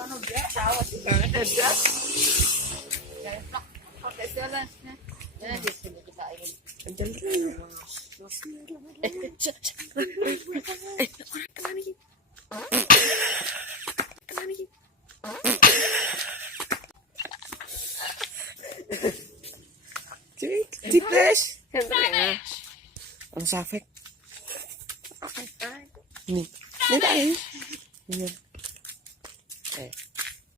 Ano dia? Tawa si Bernard dia. Jangan plak. Pakai jalan. Jangan di sini kita ingin. Jangan. Cik Des. Ang safek. Ini. Ini tayo. Ini.